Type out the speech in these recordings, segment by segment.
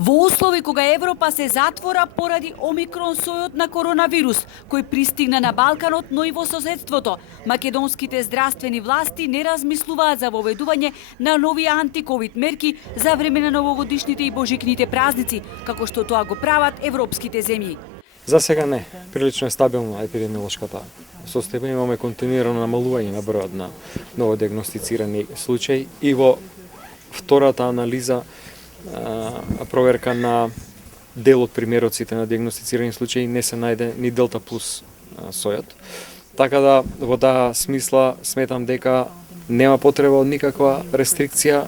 Во услови кога Европа се затвора поради омикрон сојот на коронавирус, кој пристигна на Балканот, но и во соседството, македонските здравствени власти не размислуваат за воведување на нови антиковид мерки за време на новогодишните и божикните празници, како што тоа го прават европските земји. За сега не. Прилично е стабилна епидемиолошката состојба. Имаме континуирано намалување на бројот на новодиагностицирани случаи и во втората анализа проверка на дел од примероците на диагностицирани случаи не се најде ни Делта плюс сојот. Така да во таа смисла сметам дека нема потреба од никаква рестрикција.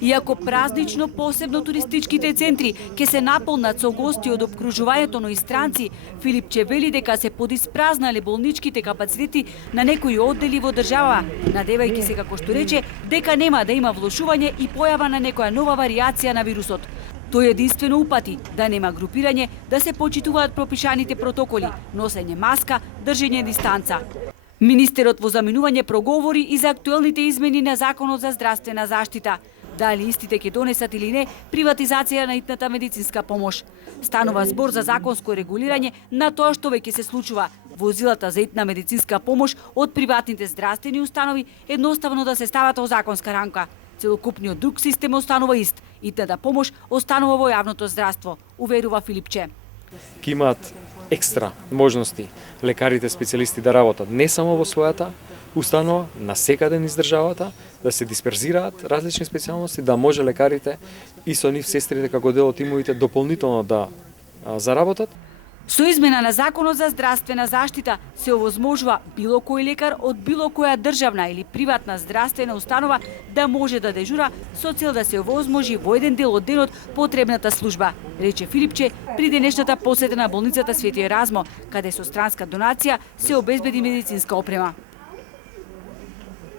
Иако празнично посебно туристичките центри ќе се наполнат со гости од опкружувањето, но и странци, Филипче вели дека се подиспразнале болничките капацитети на некои оддели во држава, надевајќи се, како што рече, дека нема да има влошување и појава на некоја нова варијација на вирусот. Тој единствено упати да нема групирање, да се почитуваат пропишаните протоколи, носење маска, држење дистанца. Министерот во заминување проговори и за актуелните измени на Законот за здравствена заштита. Дали истите ќе донесат или не приватизација на итната медицинска помош. Станува збор за законско регулирање на тоа што веќе се случува. Возилата за итна медицинска помош од приватните здравствени установи едноставно да се стават во законска рамка. Целокупниот друг систем останува ист. Итната помош останува во јавното здравство, уверува Филипче. Ки имаат екстра можности лекарите специјалисти да работат не само во својата установа, на секаде низ државата, да се дисперзираат различни специјалности, да може лекарите и со нив сестрите како дел од тимовите дополнително да заработат. Со измена на Законот за здравствена заштита се овозможува било кој лекар од било која државна или приватна здравствена установа да може да дежура со цел да се овозможи во еден дел од денот потребната служба, рече Филипче при денешната посета на болницата Свети Еразмо, каде со странска донација се обезбеди медицинска опрема.